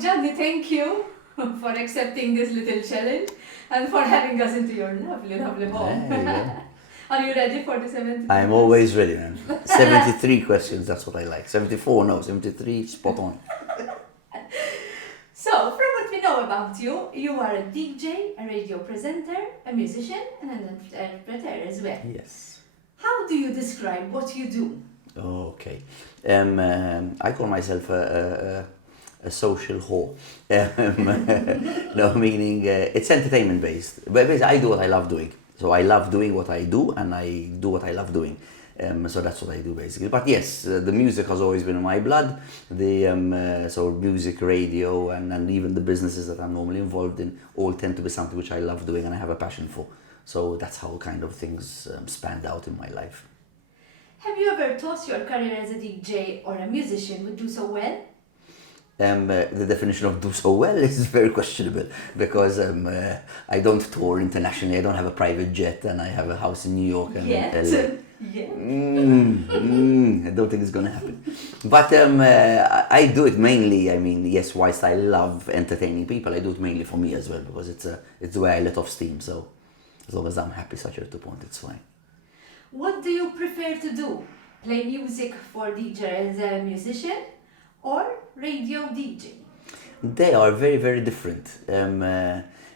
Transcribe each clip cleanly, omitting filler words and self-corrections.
Gianni, thank you for accepting this little challenge and for having us into your lovely, lovely home. Are you ready for the 73? I'm always ready, man. 73 questions, that's what I like. 74, no, 73, spot on. So, from what we know about you, you are a DJ, a radio presenter, a musician, and an interpreter as well. Yes. How do you describe what you do? Okay. I call myself a social whore. No, meaning it's entertainment based. But basically, I do what I love doing. So I love doing what I do, and I do what I love doing. So that's what I do basically. But yes, the music has always been in my blood. So music, radio, and even the businesses that I'm normally involved in all tend to be something which I love doing and I have a passion for. So that's how kind of things spanned out in my life. Have you ever thought your career as a DJ or a musician would do so well? The definition of do so well is very questionable because I don't tour internationally. I don't have a private jet, and I have a house in New York and LA. Yeah. I don't think it's gonna happen. But I do it mainly. I mean, yes, whilst I love entertaining people, I do it mainly for me as well because it's where I let off steam. So as long as I'm happy, such a point, it's fine. What do you prefer to do? Play music for DJ as a musician or radio DJ? They are very, very different.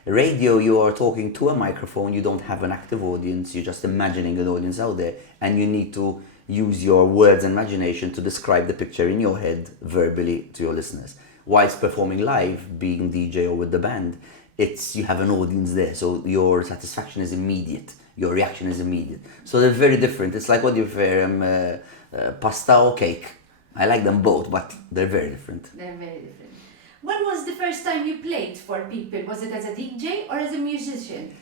Radio, you are talking to a microphone, you don't have an active audience, you're just imagining an audience out there, and you need to use your words and imagination to describe the picture in your head verbally to your listeners. Whilst performing live, being DJ or with the band, you have an audience there, so your satisfaction is immediate, your reaction is immediate. So they're very different. It's like what do you prefer, pasta or cake? I like them both, but they're very different. They're very different. When was the first time you played for people? Was it as a DJ or as a musician?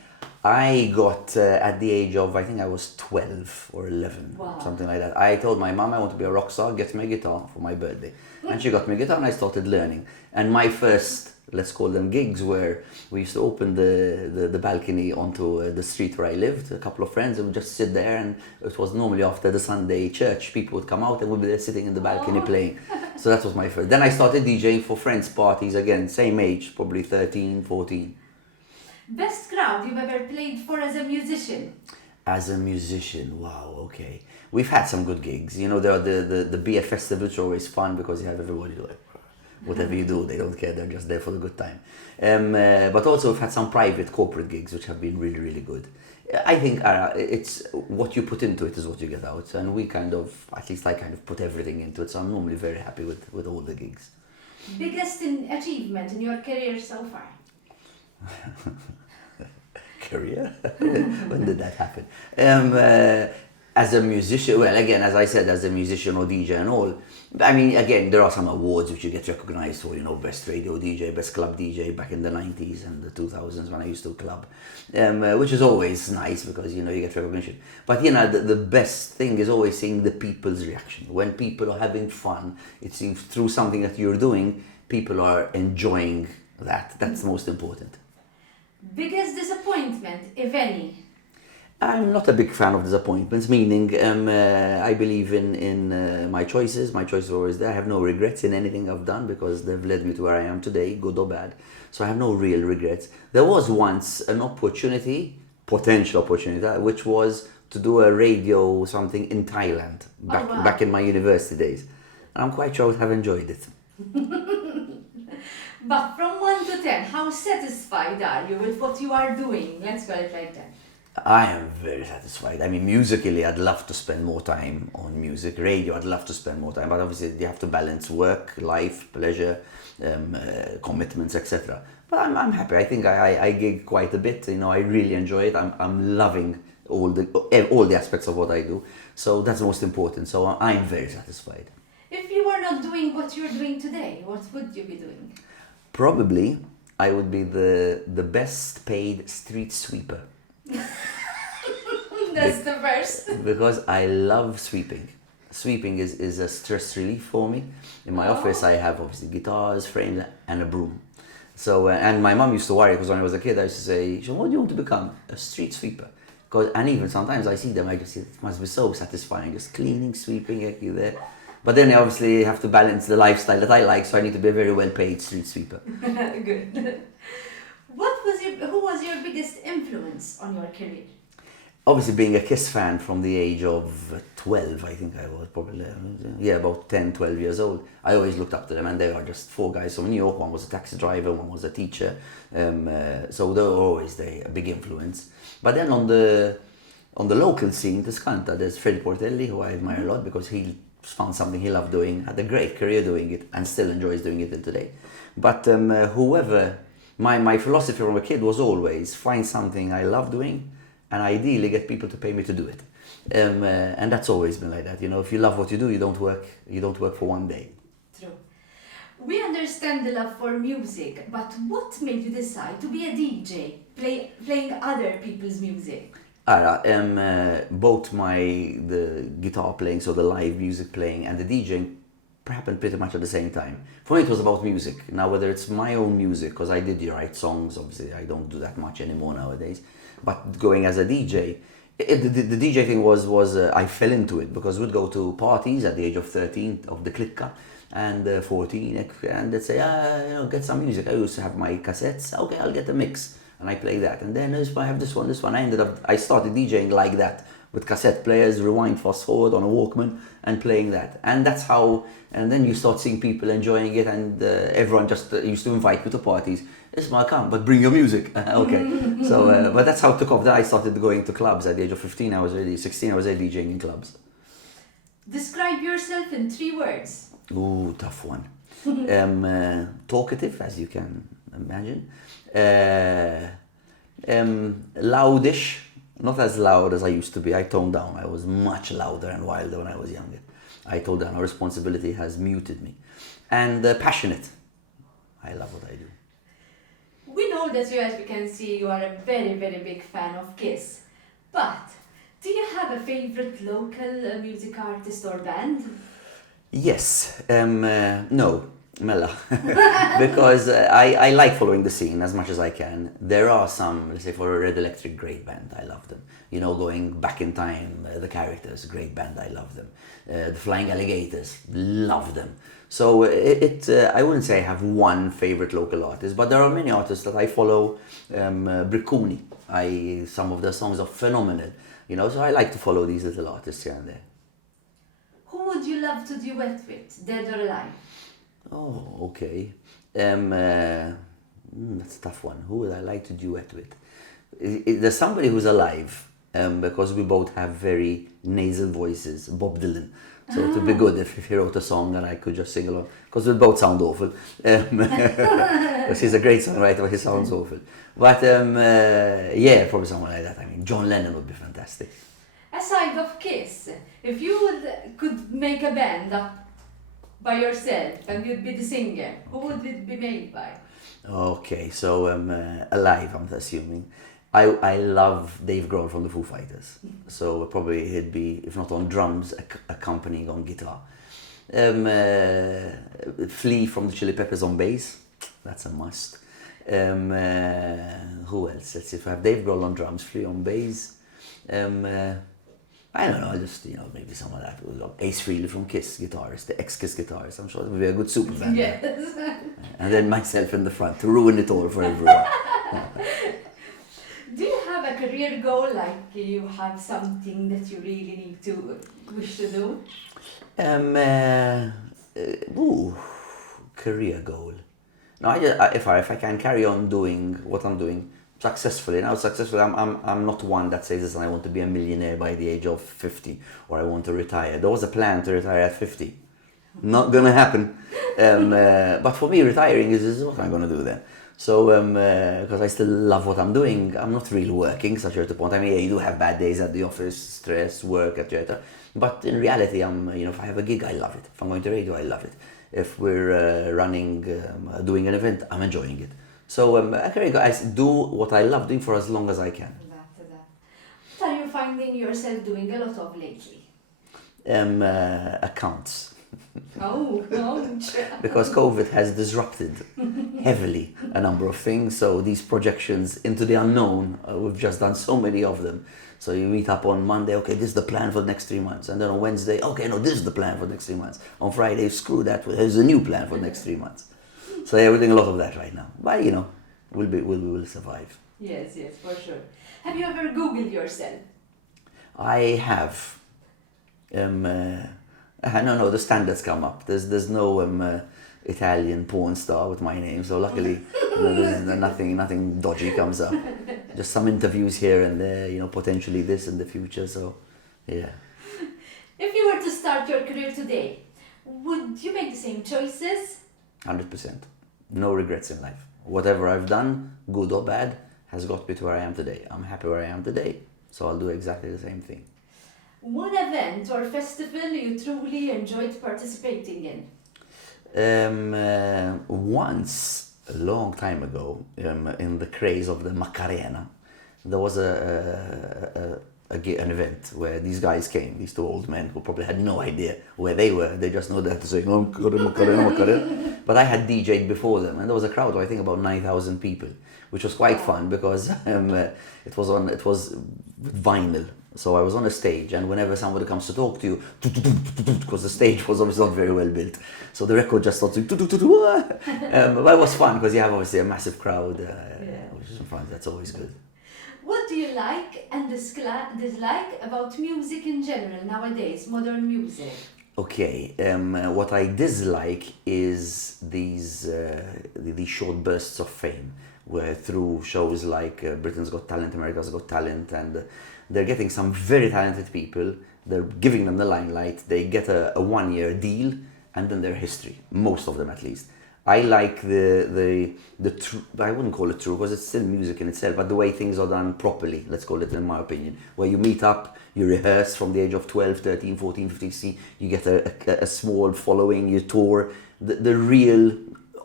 I got at the age of, I think I was 12 or 11, Wow. something like that. I told my mom I want to be a rock star, get me a guitar for my birthday. And she got me a guitar and I started learning. And my first, let's call them gigs, where we used to open the balcony onto the street where I lived, a couple of friends, and we'd just sit there, and it was normally after the Sunday church, people would come out and we'd be there sitting in the balcony playing. So that was my first. Then I started DJing for friends' parties, again, same age, probably 13, 14. Best crowd you've ever played for as a musician? As a musician, wow, okay. We've had some good gigs. You know, there are the beer festivals, which are always fun because you have everybody like, whatever you do, they don't care, they're just there for the good time. But also we've had some private corporate gigs which have been really, really good. I think it's what you put into it is what you get out, and we kind of, at least I kind of put everything into it, so I'm normally very happy with all the gigs. Biggest achievement in your career so far? Career? When did that happen? As a musician, well, again, as I said, as a musician or DJ and all, I mean, again, there are some awards which you get recognized for, you know, best radio DJ, best club DJ back in the 90s and the 2000s when I used to club, which is always nice because, you know, you get recognition. But, you know, the best thing is always seeing the people's reaction. When people are having fun, it seems through something that you're doing, people are enjoying that. That's the most important. Biggest disappointment, if any? I'm not a big fan of disappointments, meaning I believe in my choices. My choices are always there. I have no regrets in anything I've done because they've led me to where I am today, good or bad. So I have no real regrets. There was once an opportunity, potential opportunity, which was to do a radio something in Thailand back in my university days. and I'm quite sure I would have enjoyed it. But from 1 to 10, how satisfied are you with what you are doing? Let's call it like that. I am very satisfied. I mean, musically, I'd love to spend more time on music. Radio, I'd love to spend more time, but obviously you have to balance work, life, pleasure, commitments, etc. But I'm happy. I think I gig quite a bit. You know, I really enjoy it. I'm loving all the aspects of what I do. So that's the most important. So I'm very satisfied. If you were not doing what you're doing today, what would you be doing? Probably I would be the best paid street sweeper. That's the first. Because I love sweeping. Sweeping is a stress relief for me. In my office, I have obviously guitars, frames, and a broom. So, and my mom used to worry because when I was a kid, I used to say, "Sean, what do you want to become? A street sweeper?" And even sometimes I see them, I just say, it must be so satisfying, just cleaning, sweeping, you there. But then I obviously have to balance the lifestyle that I like, so I need to be a very well-paid street sweeper. Good. Who was your biggest influence on your career? Obviously, being a Kiss fan from the age of 12, I think I was probably, about 10, 12 years old. I always looked up to them, and they are just four guys from New York. One was a taxi driver, one was a teacher. So they were always a big influence. But then on the local scene, Toscana, there's Freddie Portelli, who I admire a lot because he found something he loved doing, had a great career doing it, and still enjoys doing it till today. But my philosophy from a kid was always find something I love doing, and ideally get people to pay me to do it. And that's always been like that. You know, if you love what you do, you don't work for one day. True. We understand the love for music, but what made you decide to be a DJ, playing other people's music? Both the guitar playing, so the live music playing, and the DJing happened pretty much at the same time. For me, it was about music. Now, whether it's my own music, because I did write songs, obviously I don't do that much anymore nowadays, but going as a DJ, the DJ thing was I fell into it because we'd go to parties at the age of 13 of the Clicker and 14, and they'd say, get some music. I used to have my cassettes. Okay, I'll get a mix, and I play that. And then I have this one. I started DJing like that, with cassette players, rewind, fast forward on a Walkman, and playing that. And that's how. And then you start seeing people enjoying it, and everyone just used to invite you to parties. Ismail, come, but bring your music. Okay. So, but that's how it took off. Then I started going to clubs at the age of 16. I was already DJing in clubs. Describe yourself in 3 words. Ooh, tough one. Talkative, as you can imagine. Loudish, not as loud as I used to be. I toned down. I was much louder and wilder when I was younger. I told them our responsibility has muted me. And passionate. I love what I do. We know that you, as we can see, you are a very, very big fan of Kiss. But do you have a favorite local music artist or band? Yes. No. Mela. Because I like following the scene as much as I can. There are some, let's say for a Red Electric, great band, I love them. You know, going back in time, the Characters, great band, I love them. The Flying Alligators, love them. So I wouldn't say I have one favorite local artist, but there are many artists that I follow. Bricconi, some of their songs are phenomenal. You know, so I like to follow these little artists here and there. Who would you love to duet with, dead or alive? Oh, okay. That's a tough one. Who would I like to duet with? There's somebody who's alive, because we both have very nasal voices. Bob Dylan. So it would be good if he wrote a song and I could just sing along. Because we both sound awful. Because he's a great songwriter, but he sounds awful. But probably someone like that. I mean, John Lennon would be fantastic. Aside of Kiss, if you could make a band up by yourself and you'd be the singer, who would it be made by? Okay, so alive, I'm assuming. I love Dave Grohl from the Foo Fighters. So probably he'd be, if not on drums, accompanying on guitar. Flea from the Chili Peppers on bass. That's a must. Who else? Let's see, if I have Dave Grohl on drums, Flea on bass. I don't know, just, maybe someone like that. Ace Frehley from Kiss, guitarist, the ex-Kiss guitarist. I'm sure it would be a good super band. Yes. And then myself in the front to ruin it all for everyone. Do you have a career goal, like you have something that you really wish to do? career goal. No, if I can carry on doing what I'm doing successfully. Now, successfully, I'm not one that says, listen, I want to be a millionaire by the age of 50, or I want to retire. There was a plan to retire at 50. Not gonna happen. But for me, retiring is what I'm gonna do then. So, because I still love what I'm doing, I'm not really working, such as the point. I mean, yeah, you do have bad days at the office, stress, work, etc. But in reality, if I have a gig, I love it. If I'm going to radio, I love it. If we're doing an event, I'm enjoying it. So, okay, guys, do what I love doing for as long as I can. What are you finding yourself doing a lot of lately? Accounts. Oh. Because COVID has disrupted heavily a number of things. So these projections into the unknown, we've just done so many of them. So you meet up on Monday, okay, this is the plan for the next 3 months. And then on Wednesday, okay, no, this is the plan for the next 3 months. On Friday, screw that, here's a new plan for the next 3 months. So yeah, we're doing a lot of that right now. But we'll survive. Yes, for sure. Have you ever Googled yourself? I have. No, the standards come up. There's no Italian porn star with my name, so luckily there's nothing dodgy comes up. Just some interviews here and there, potentially this in the future. So, yeah. If you were to start your career today, would you make the same choices? 100%. No regrets in life. Whatever I've done, good or bad, has got me to where I am today. I'm happy where I am today, so I'll do exactly the same thing. One event or festival you truly enjoyed participating in? Once, a long time ago, in the craze of the Macarena, there was an event where these guys came, these two old men who probably had no idea where they were. They just know that to say, Macarena. But I had DJ'd before them, and there was a crowd of, I think, about 9,000 people, which was quite fun because it was with vinyl. So I was on a stage, and whenever somebody comes to talk to you, because the stage was obviously not very well built, so the record just starts but it was fun because you have obviously a massive crowd, which is fun. That's always good. What do you like and dislike about music in general nowadays, modern music? Okay, what I dislike is these short bursts of fame, where through shows like Britain's Got Talent, America's Got Talent, and they're getting some very talented people, they're giving them the limelight, they get a 1-year deal, and then they're history, most of them at least. I like the true, I wouldn't call it true because it's still music in itself, but the way things are done properly, let's call it, in my opinion, where you meet up, you rehearse from the age of 12, 13, 14, 15, you get a small following, you tour, the real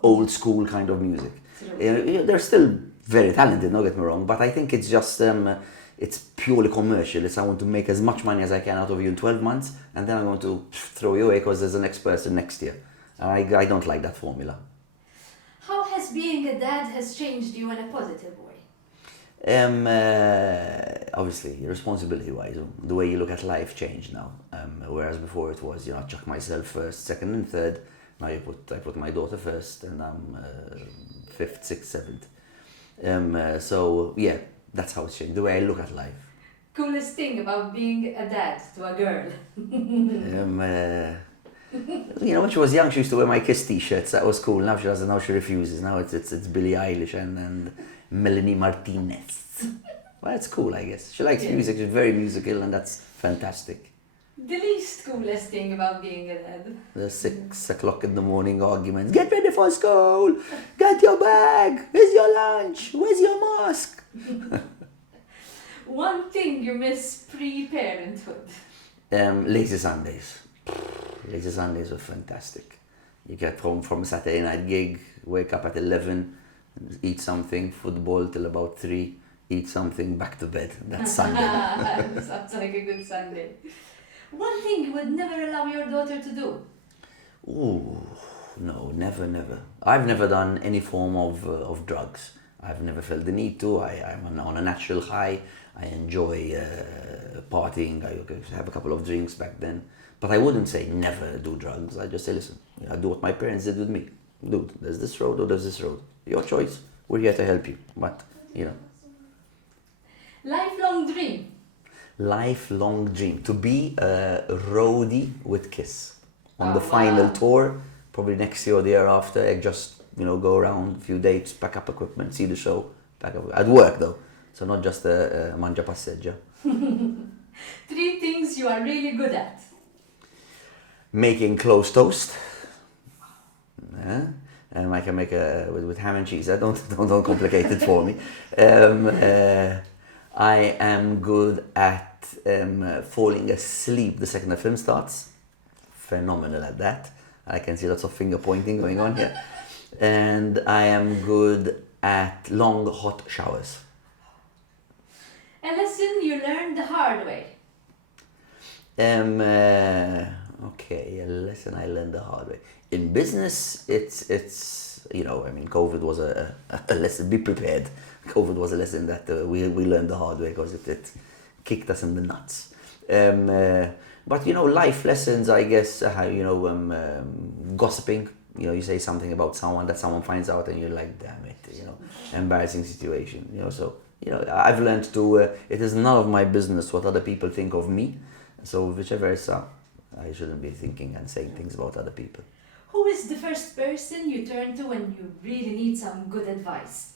old school kind of music. They're still very talented, don't get me wrong, but I think it's just, it's purely commercial. I want to make as much money as I can out of you in 12 months, and then I'm going to throw you away because there's the next person next year. I don't like that formula. How has being a dad has changed you in a positive way? Obviously, responsibility-wise, the way you look at life changed now. Whereas before it was, chuck myself first, second and third. Now I put my daughter first, and I'm fifth, sixth, seventh. So yeah, that's how it's changed, the way I look at life. Coolest thing about being a dad to a girl? When she was young, she used to wear my Kiss t-shirts. That was cool. Now she doesn't. Now she refuses. Now it's Billie Eilish and Melanie Martinez. Well, it's cool, I guess. She likes music. She's very musical, and that's fantastic. The least coolest thing about being a dad? The 6 o'clock in the morning arguments. Get ready for school. Get your bag. Where's your lunch? Where's your mask? One thing you miss pre-parenthood? Lazy Sundays. Lazy Sundays were fantastic. You get home from a Saturday night gig, wake up at 11, eat something, football till about 3, eat something, back to bed. That's Sunday. Sounds like a good Sunday. One thing you would never allow your daughter to do? Ooh, no, never. I've never done any form of drugs. I've never felt the need to. I'm on a natural high. I enjoy partying. I have a couple of drinks back then. But I wouldn't say never do drugs. I just say, listen, I do what my parents did with me. Dude, there's this road or there's this road. Your choice. We're here to help you. But, Lifelong dream? Lifelong dream. To be a roadie with Kiss. On the final tour, probably next year or the year after, I just, go around a few dates, pack up equipment, see the show, pack up. At work though, so not just a mangia passeggio. 3 things you are really good at. Making closed toast. And I can make with ham and cheese. Don't complicate it for me. I am good at falling asleep the second the film starts. Phenomenal at that. I can see lots of finger pointing going on here. And I am good at long hot showers. A lesson you learned the hard way. Okay, a lesson I learned the hard way. In business, it's COVID was a lesson. Be prepared. COVID was a lesson that we learned the hard way because it kicked us in the nuts. But life lessons, I guess. Gossiping. You say something about someone that someone finds out, and you're like, damn it. Embarrassing situation. So I've learned to. It is none of my business what other people think of me. So whichever is up, I shouldn't be thinking and saying things about other people. Who is the first person you turn to when you really need some good advice?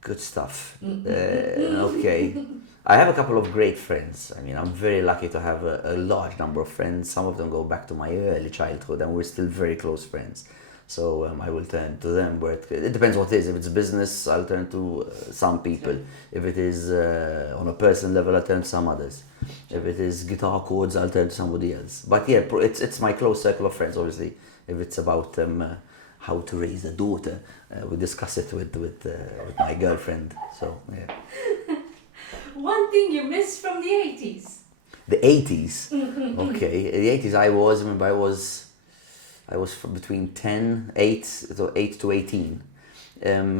Good stuff. Okay. I have a couple of great friends. I'm very lucky to have a large number of friends. Some of them go back to my early childhood and we're still very close friends. So I will turn to them. It depends what it is. If it's business, I'll turn to some people. If it is on a personal level, I'll turn to some others. If it is guitar chords, I'll turn to somebody else. But yeah, it's my close circle of friends, obviously. If it's about how to raise a daughter, we discuss it with my girlfriend. So yeah. One thing you miss from the 80s? The 80s? Okay. The 80s, I was between 8 to 18. I'm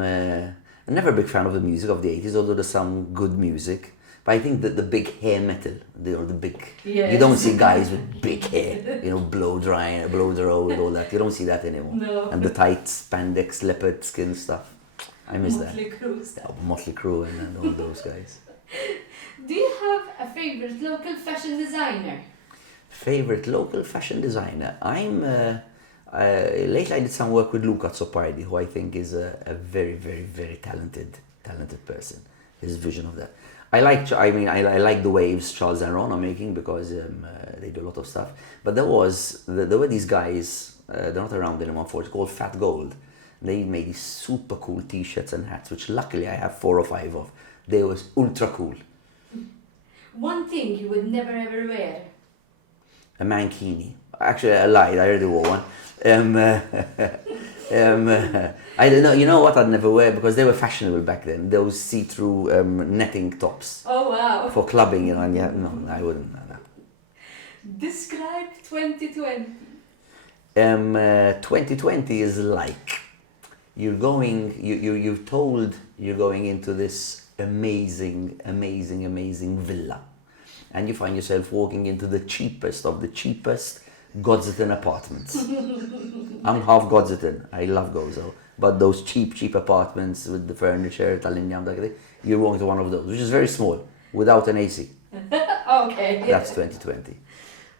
never a big fan of the music of the 80s, although there's some good music. But I think that the big hair metal, the big, yes. You don't see guys with big hair, blow dry, blow the road, all that. You don't see that anymore. No. And the tight spandex, leopard skin stuff. I miss Motley Crue stuff. Motley Crue and all those guys. Do you have a favorite local fashion designer? Favorite local fashion designer? Lately I did some work with Luca Zoppardi, who I think is a very, very, very talented person. His vision of that. I like the waves Charles and Ron are making because they do a lot of stuff. But there were these guys, they're not around anymore, it's called Fat Gold. They made these super cool t-shirts and hats, which luckily I have 4 or 5 of. They was ultra cool. One thing you would never ever wear? A mankini. Actually, I lied. I already wore one. I don't know. You know what? I'd never wear because they were fashionable back then. Those see-through netting tops. Oh wow! For clubbing, and yeah, no, I wouldn't. No. Describe 2020. 2020 is like you're told you're going into this amazing villa, and you find yourself walking into the cheapest of the cheapest Godston apartments. I'm half Godston. I love Gozo, but those cheap apartments with the furniture, Italian, you're walking to one of those, which is very small, without an AC. Okay. That's 2020.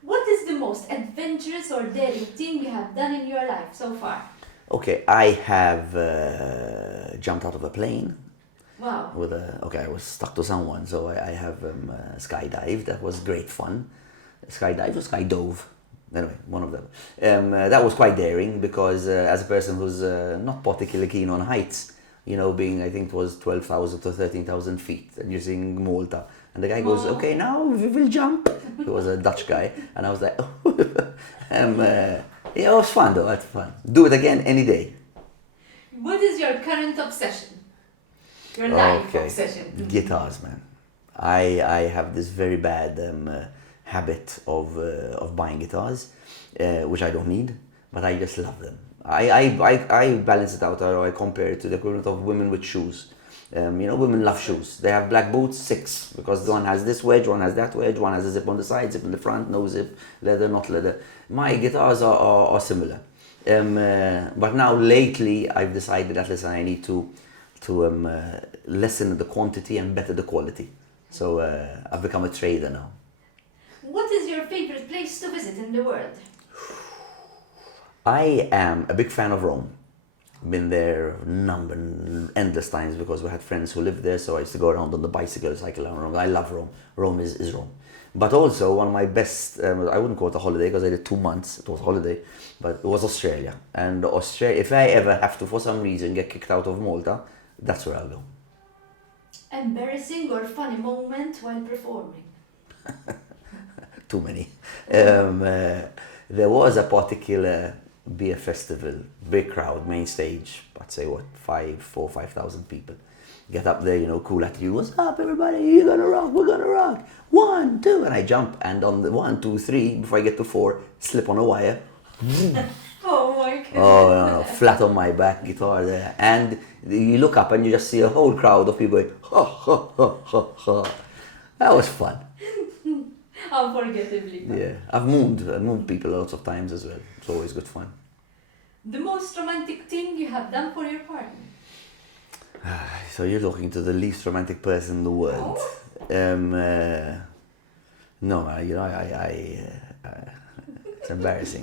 What is the most adventurous or daring thing you have done in your life so far? Okay, I have jumped out of a plane. Wow. I was stuck to someone, so I have skydived. That was great fun. Skydive or skydove? Anyway, one of them. That was quite daring because as a person who's not particularly keen on heights, being, I think it was 12,000 to 13,000 feet, and you're seeing Malta. And the guy goes, okay, now we will jump. He was a Dutch guy. And I was like, yeah, it was fun though, that's fun. Do it again any day. What is your current obsession? Your life obsession? Guitars, man. I have this very bad habit of buying guitars, which I don't need, but I just love them. I balance it out, or I compare it to the equivalent of women with shoes. Women love shoes. They have black boots, 6, because one has this wedge, one has that wedge, one has a zip on the side, zip in the front, no zip, leather, not leather. My guitars are similar. But now lately I've decided that listen, I need to lessen the quantity and better the quality. So I've become a trader now. What is your favorite favorite place to visit in the world? I am a big fan of Rome. Been there endless times because we had friends who lived there, so I used to go around on the bicycle, cycle around Rome. I love Rome. Rome is Rome. But also one of my best, I wouldn't call it a holiday because I did 2 months, it was a holiday, but it was Australia. And Australia, if I ever have to, for some reason, get kicked out of Malta, that's where I'll go. Embarrassing or funny moment while performing? Too many. There was a particular beer festival, big crowd, main stage, I'd say 5,000 people. Get up there, cool attitude, what's up everybody, you're gonna rock, we're gonna rock. 1, 2, and I jump, and on the 1, 2, 3, before I get to 4, slip on a wire. Oh my god. Oh, no, flat on my back, guitar there. And you look up and you just see a whole crowd of people going, ha, ha, ha, ha, ha. That was fun. Unforgettably. Yeah, I've moved people lots of times as well. It's always good fun. The most romantic thing you have done for your partner? So you're talking to the least romantic person in the world. Oh. No, it's embarrassing.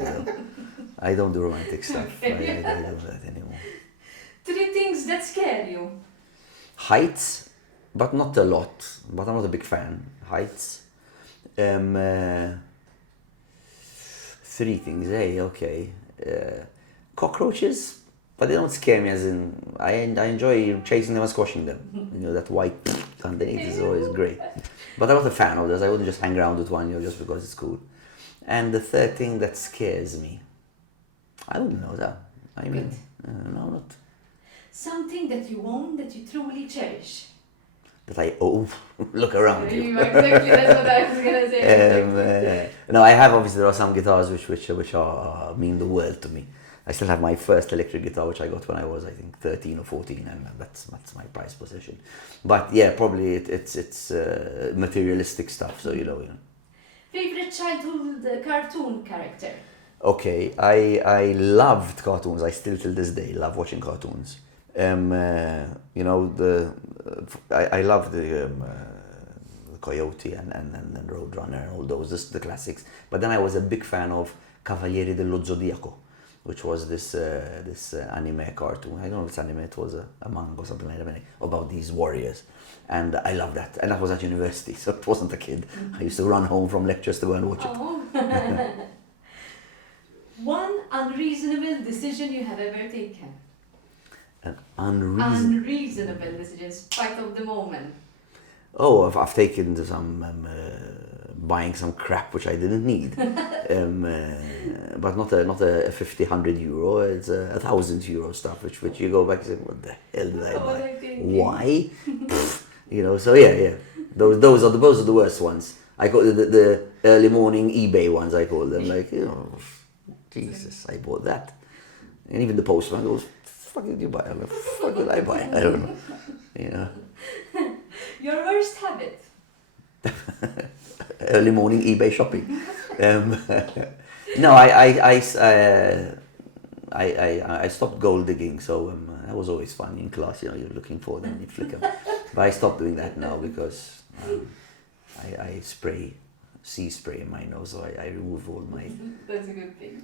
I don't do romantic stuff. Okay. I don't do that anymore. 3 things that scare you? Heights, but not a lot. But I'm not a big fan. Heights. 3 things, okay. Cockroaches, but they don't scare me as in, I enjoy chasing them and squashing them. That white underneath is always great. But I'm not a fan of those. I wouldn't just hang around with one, just because it's cool. And the 3rd thing that scares me, I wouldn't know that. I mean, no, not. Something that you own that you truly cherish? That I look around you. Exactly, that's what I was gonna say. No, I have, obviously there are some guitars which are mean the world to me. I still have my first electric guitar, which I got when I was, I think, 13 or 14, and that's my prized possession. But yeah, probably it's materialistic stuff. So Favorite childhood cartoon character? Okay, I loved cartoons. I still till this day love watching cartoons. I love the Coyote and Roadrunner and all those, just the classics. But then I was a big fan of Cavalieri dello Zodiaco, which was this anime cartoon. I don't know if it's anime, it was a manga or something like that, about these warriors. And I loved that. And that was at university, so it wasn't a kid. I used to run home from lectures to go and watch it. One unreasonable decision you have ever taken? An unreasonable decision, in spite of the moment. Oh, I've taken some buying some crap which I didn't need, but not a 50, 100 euro. It's a 1,000 euro stuff which you go back and say, what the hell did I buy? Why? So yeah. Those are the worst ones. I call it the early morning eBay ones. I call them, Jesus, I bought that, and even the postman goes, "Fuck did you buy?" I'm like, "Fuck did I buy?" I don't know. Your worst habit? Early morning eBay shopping. No, I stopped gold digging, so that was always fun in class. You're looking for them, you flick them. But I stopped doing that now because I spray sea spray in my nose, so I remove all my. That's a good thing.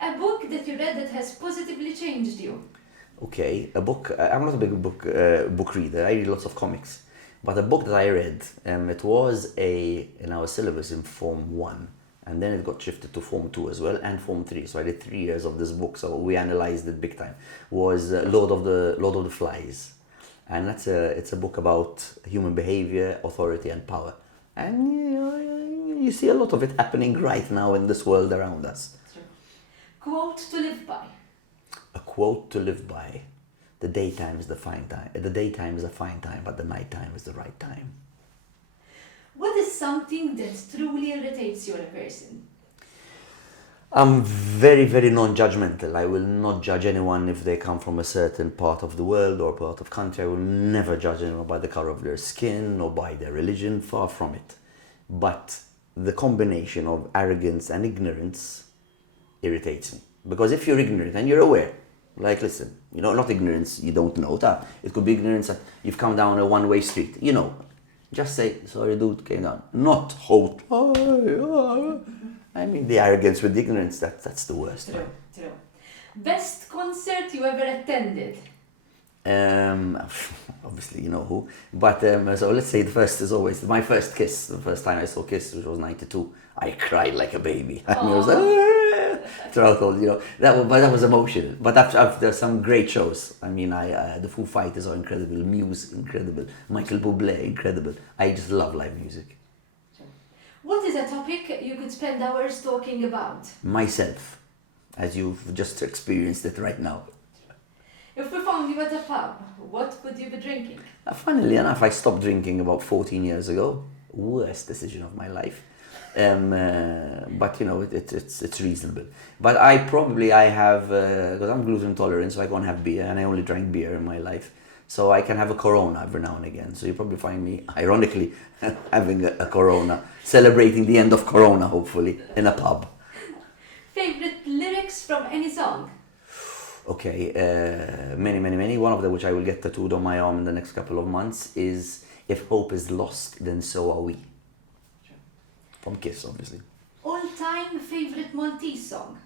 A book that you read that has positively changed you? Okay, a book. I'm not a big book reader. I read lots of comics. But a book that I read, it was in our syllabus in Form 1, and then it got shifted to Form 2 as well, and Form 3. So I did 3 years of this book, so we analyzed it big time. Was Lord of the Flies, and it's a book about human behavior, authority, and power. And you see a lot of it happening right now in this world around us. True. Quote to live by. A quote to live by. The daytime is the fine time. The daytime is a fine time, but the nighttime is the right time. What is something that truly irritates you in a person? I'm very, very non-judgmental. I will not judge anyone if they come from a certain part of the world or part of country. I will never judge anyone by the color of their skin or by their religion, far from it. But the combination of arrogance and ignorance irritates me. Because if you're ignorant and you're aware, listen, not ignorance, you don't know that. It could be ignorance that you've come down a one-way street, Just say, sorry dude, came down. Not hold. I mean, the arrogance with the ignorance, that's the worst. True, true. Best concert you ever attended? Obviously you know who, but so let's say the first is always my first Kiss. The first time I saw Kiss, which was '92, I cried like a baby. I mean, it was throughout all, that was emotional. But after some great shows, I mean, the Foo Fighters are incredible, Muse incredible, Michael Bublé incredible. I just love live music. What is a topic you could spend hours talking about? Myself, as you've just experienced it right now. If we found you at a pub, what would you be drinking? Funnily enough, I stopped drinking about 14 years ago. Worst decision of my life. But it's reasonable. But I have, because I'm gluten intolerant, so I can't have beer, and I only drank beer in my life. So I can have a Corona every now and again. So you probably find me, ironically, having a Corona, celebrating the end of Corona, hopefully, in a pub. Favorite lyrics from any song? Okay, many. One of them, which I will get tattooed on my arm in the next couple of months, is "If hope is lost, then so are we." Sure. From Kiss, obviously. All-time favorite Maltese song?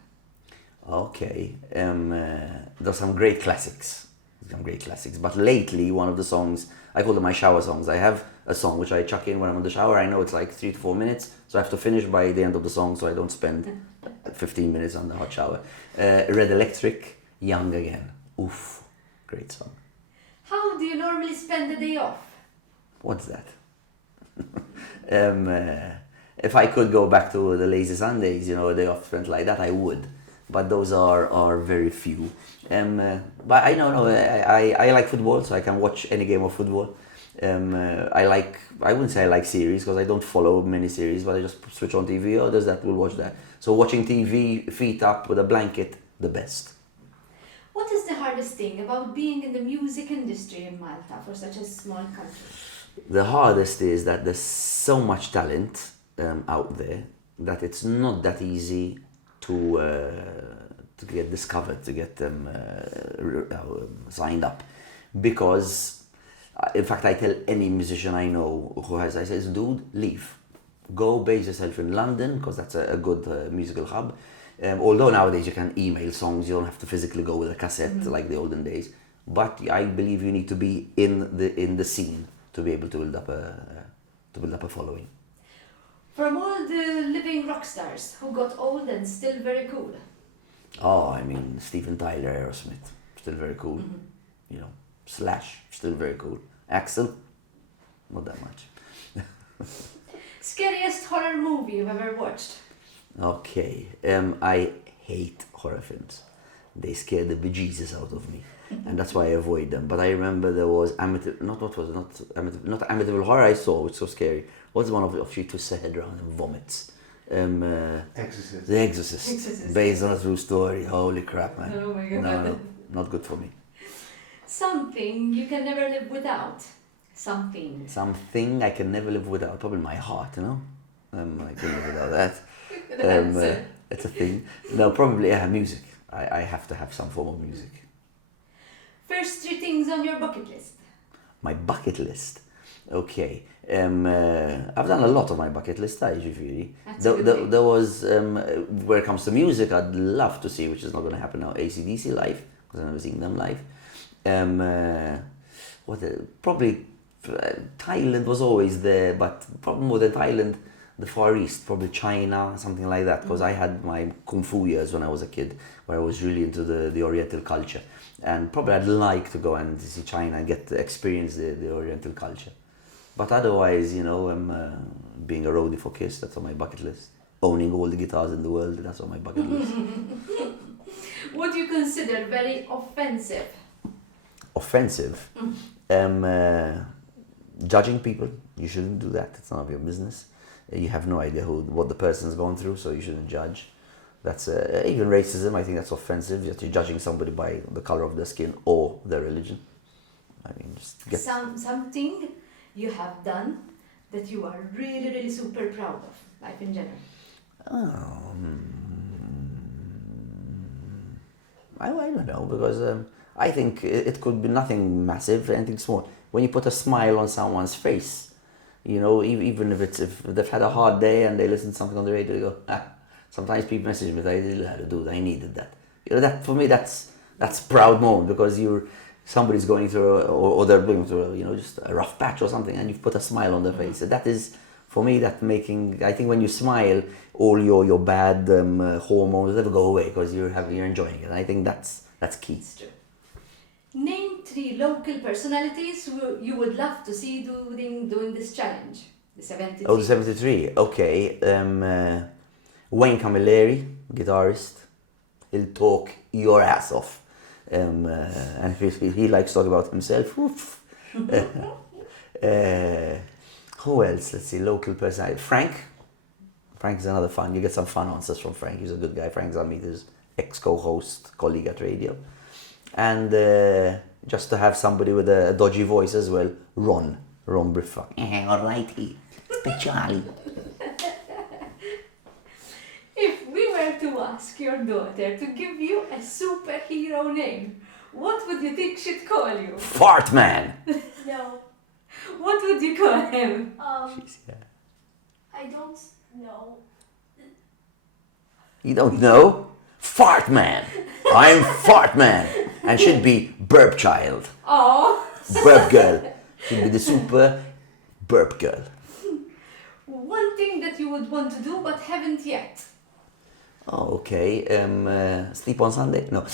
Okay, there's some great classics. But lately, one of the songs, I call them my shower songs. I have a song which I chuck in when I'm in the shower. I know it's like 3 to 4 minutes, so I have to finish by the end of the song, so I don't spend 15 minutes on the hot shower. Red Electric, Young Again. Oof, great song. How do you normally spend the day off? What's that? If I could go back to the lazy Sundays, a day off spent like that, I would. But those are very few. But I don't know. I like football, so I can watch any game of football. I wouldn't say I like series because I don't follow many series, but I just switch on TV. Oh, there's that. We'll watch that. So watching TV, feet up with a blanket, the best. What is the hardest thing about being in the music industry in Malta for such a small country? The hardest is that there's so much talent out there that it's not that easy to get discovered, to get them signed up. Because, in fact, I tell any musician I know I say, dude, leave. Go base yourself in London, because that's a good musical hub. Although nowadays you can email songs, you don't have to physically go with a cassette like the olden days. But I believe you need to be in the scene to be able to build up a following. From all the living rock stars who got old and still very cool. Oh, I mean, Steven Tyler, Aerosmith, still very cool. Slash, still very cool. Axl, not that much. Scariest horror movie you've ever watched? Okay, I hate horror films. They scare the bejesus out of me, and that's why I avoid them. But I remember there was not Amityville Horror I saw, which was so scary. What's the one of she twists her head around and vomits? Exorcist. The Exorcist. Based on a true story. Holy crap, man. Oh my God. No, not good for me. Something you can never live without. Something I can never live without. Probably my heart, I can live without that. It's a thing. No, probably music. I have to have some form of music. First 3 things on your bucket list. My bucket list. Okay. I've done a lot on my bucket list, really. There was, where it comes to music, I'd love to see, which is not going to happen now, AC/DC live, because I've never seen them live. Probably Thailand was always there, but probably more than Thailand, the Far East, probably China, something like that, because I had my Kung Fu years when I was a kid, where I was really into the Oriental culture. And probably I'd like to go and see China and get to experience the Oriental culture. But otherwise, being a roadie for Kiss, that's on my bucket list. Owning all the guitars in the world, that's on my bucket list. What do you consider very offensive? Offensive? Judging people. You shouldn't do that. It's none of your business. You have no idea what the person's going through, so you shouldn't judge. That's even racism. I think that's offensive. That you're judging somebody by the color of their skin or their religion. I mean, just get something you have done that you are really, really super proud of, life in general. I don't know, because I think it could be nothing massive, anything small. When you put a smile on someone's face, You know, even if they've had a hard day and they listen to something on the radio, they go, sometimes people message me, I didn't know how to do that, I needed that. You know, that for me, that's proud moment, because somebody's going through, or they're going through, you know, just a rough patch or something, and you've put a smile on their face. So that is, for me, I think when you smile, all your bad hormones never go away, because you're enjoying it. And I think that's key. It's true. Name 3 local personalities who you would love to see doing this challenge, the 73. Oh, the 73. Okay. Wayne Camilleri, guitarist. He'll talk your ass off. And if he likes to talk about himself, oof. Who else? Let's see, local personality. Frank is another fun. You get some fun answers from Frank. He's a good guy. Frank Zammit is ex-co-host, colleague at radio. And just to have somebody with a dodgy voice as well, Ron Briffa. Alrighty, speciali. If we were to ask your daughter to give you a superhero name, what would you think she'd call you? Fart Man. No. What would you call him? I don't know. You don't know? Fart Man. I'm Fart Man. And she'd be Burp Child. Oh. Burp Girl. She'd be the super Burp Girl. One thing that you would want to do but haven't yet. Oh, okay. Sleep on Sunday? No.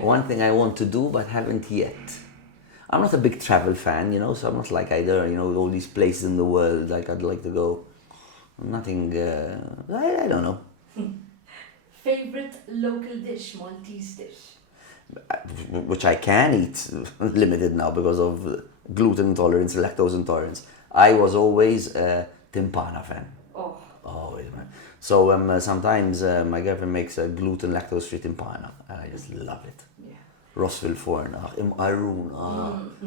One thing I want to do but haven't yet. I'm not a big travel fan, you know, so I'm not like either, you know, all these places in the world, like I'd like to go. Nothing, I don't know. Favorite local dish, Maltese dish? Which I can eat, limited now because of gluten intolerance, lactose intolerance. I was always a timpana fan. Oh. Always, man. So sometimes my girlfriend makes a gluten lactose-free timpana, and I just love it. Yeah. Rossville Forn, Arun,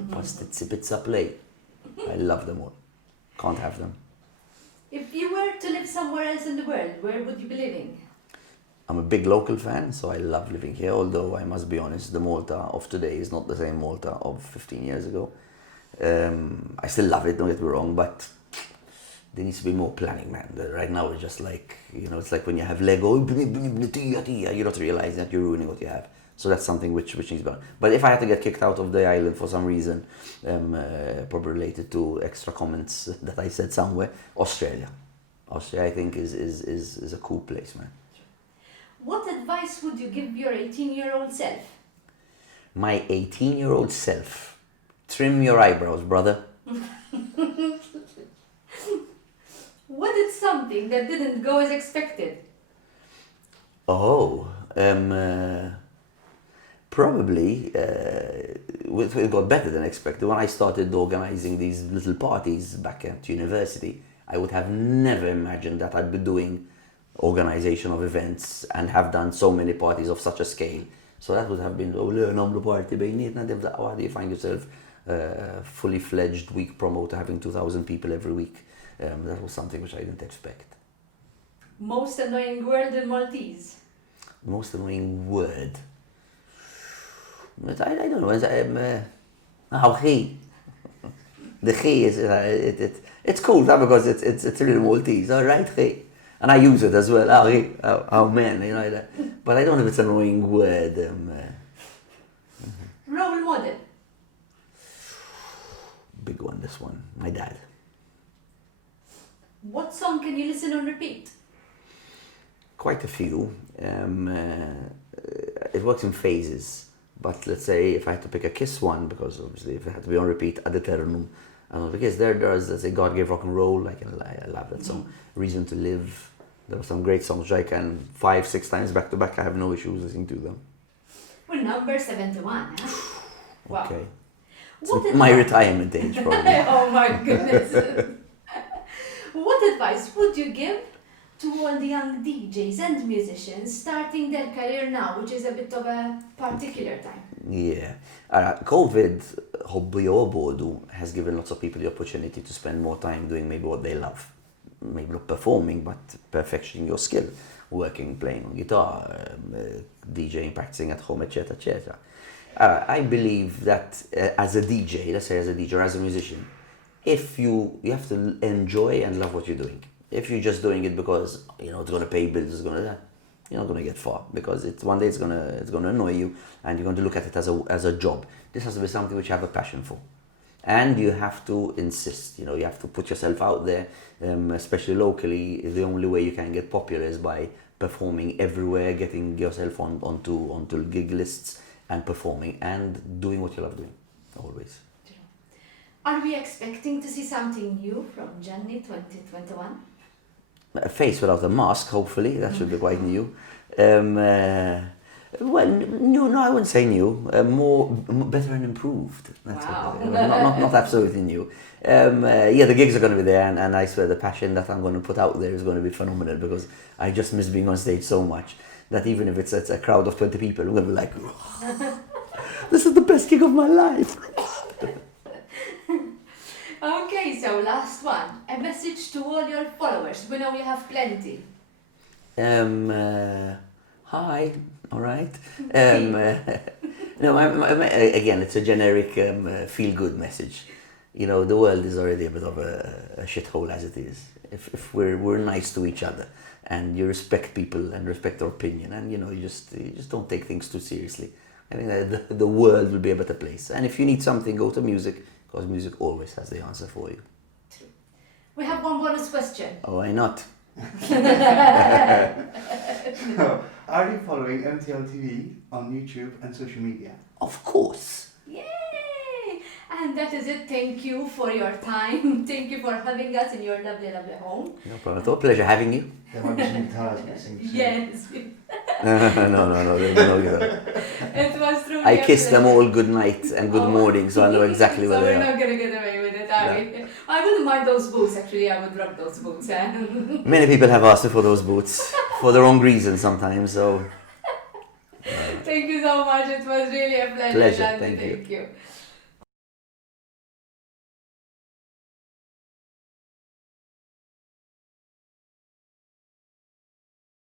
Pastizzi Pizza Plate. I love them all. Can't have them. If you were to live somewhere else in the world, where would you be living? I'm a big local fan, so I love living here, although I must be honest, the Malta of today is not the same Malta of 15 years ago. I still love it, don't get me wrong, but there needs to be more planning, man. Right now it's just like, you know, it's like when you have Lego, you don't realize that you're ruining what you have. So that's something which needs to be done. But if I had to get kicked out of the island for some reason, probably related to extra comments that I said somewhere, Australia. Australia, I think, is a cool place, man. What advice would you give your 18-year-old self? My 18-year-old self. Trim your eyebrows, brother. What is something that didn't go as expected? Oh, probably it got better than expected. When I started organizing these little parties back at university, I would have never imagined that I'd be doing organization of events and have done so many parties of such a scale. So that would have been a party. How do you find yourself fully fledged week promoter having 2,000 people every week? That was something which I didn't expect. Most annoying word in Maltese? Most annoying word? But I don't know. How he? The he is it's cool because it's really Maltese. All right, he. And I use it as well. Oh man, you know. But I don't know if it's an annoying word. Role model? Big one, this one. My dad. What song can you listen on repeat? Quite a few. It works in phases. But let's say if I had to pick a Kiss one, because obviously if it had to be on repeat, Ad Eternum. And because there's, let's say, God Gave Rock and Roll, like I love that song. Reason to Live. There are some great songs which I can 5-6 times back to back. I have no issues listening to them. Well, number 71, huh? Wow. Okay. What My retirement age, probably. Oh my goodness. What advice would you give to all the young DJs and musicians starting their career now, which is a bit of a particular time? Yeah. COVID, hobby or bodu, has given lots of people the opportunity to spend more time doing maybe what they love. Maybe not performing, but perfecting your skill. Working, playing on guitar, DJing, practicing at home, etc., etc. I believe that as a DJ, let's say as a DJ or as a musician, if you have to enjoy and love what you're doing. If you're just doing it because it's gonna pay bills, you're not gonna get far, because one day it's gonna annoy you, and you're going to look at it as a job. This has to be something which you have a passion for, and you have to insist. You have to put yourself out there, especially locally. The only way you can get popular is by performing everywhere, getting yourself onto gig lists, and performing and doing what you love doing, always. Are we expecting to see something new from Gianni 2021? A face without a mask, hopefully. That should be quite new. Well, new, no, I wouldn't say new. Better and improved. That's Wow. what not absolutely new. The gigs are going to be there, and I swear the passion that I'm going to put out there is going to be phenomenal, because I just miss being on stage so much that even if it's a crowd of 20 people, I'm going to be like, this is the best gig of my life. Okay, so last one. A message to all your followers. We know you have plenty. Hi, all right. No, again, it's a generic feel-good message. The world is already a bit of a shithole as it is. If we're nice to each other, and you respect people and respect their opinion, and you just don't take things too seriously, I think that the world will be a better place. And if you need something, go to music, because music always has the answer for you. True. We have one bonus question. Oh, why not? Are you following MTL TV on YouTube and social media? Of course. Yay! And that is it. Thank you for your time. Thank you for having us in your lovely, lovely home. No problem at all. Pleasure having you. There might be some guitars missing soon. Yes. No, you don't. It was truly I a kiss them pleasure. all good night and good morning, so I know exactly where so they we're are. not going to get away with it, are we? I wouldn't mind those boots, actually. I would rock those boots. Many people have asked me for those boots for the wrong reasons sometimes, so. Thank you so much. It was really a pleasure. Pleasure, Gianni. thank you. Thank you.